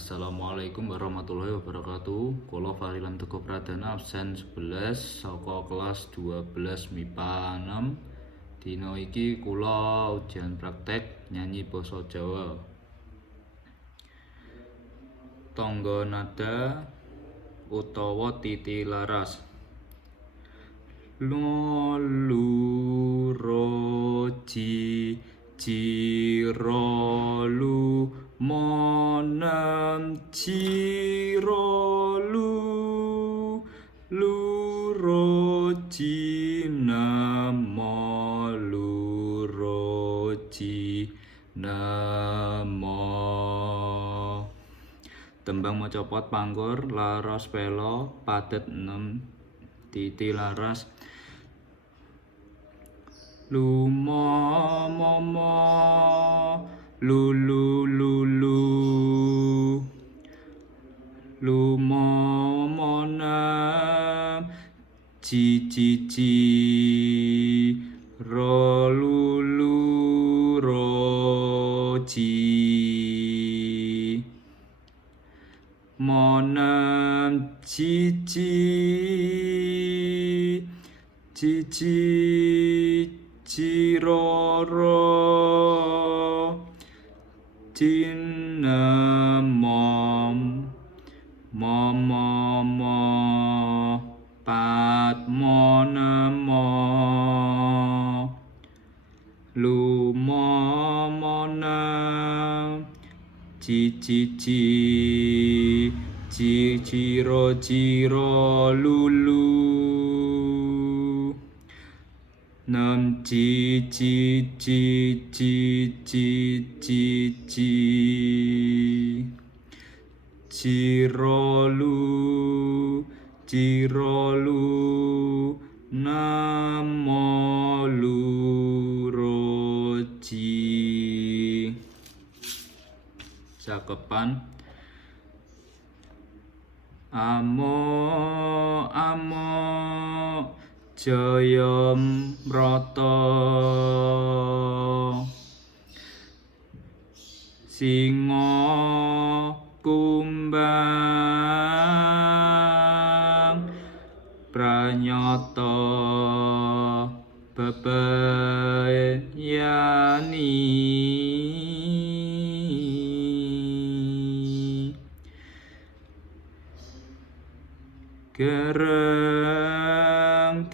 Assalamualaikum warahmatullahi wabarakatuh. Kula Farilan Teguh Pradana absen 11 saka kelas 12 MIPA 6. Dina iki kula ujian praktek nyanyi basa Jawa. Tangga nada utawa titilaras. Lu ro ji ro lu monam cirolu luroji namo luroji namo. Tembang macapot panggur laras pelo padet 6 titilaras. Lumomomo lulu lumomonam ci ro lulu roji monam cici ciroro cinemom momomo patmonemo lumomona cici ciro lulu nam cirolu namo luroji. Cakepan amo Jayamrata singa kumbang pranyata bebayani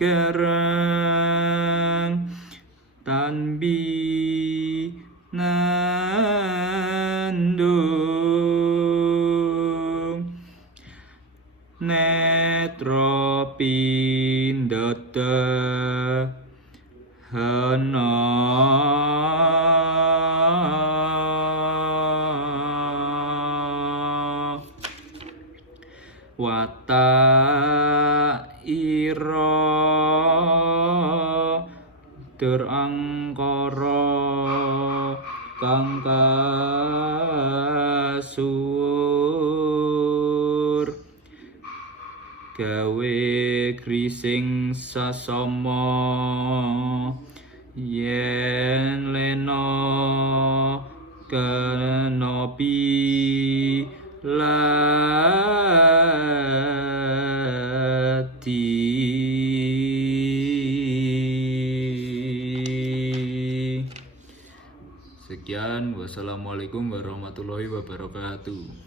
kereng tanbi nandung netra pindada hana wata ira terangkara kang kasuwur gawe krising sasama yen lena kenopi Sekian, wassalamualaikum warahmatullahi wabarakatuh.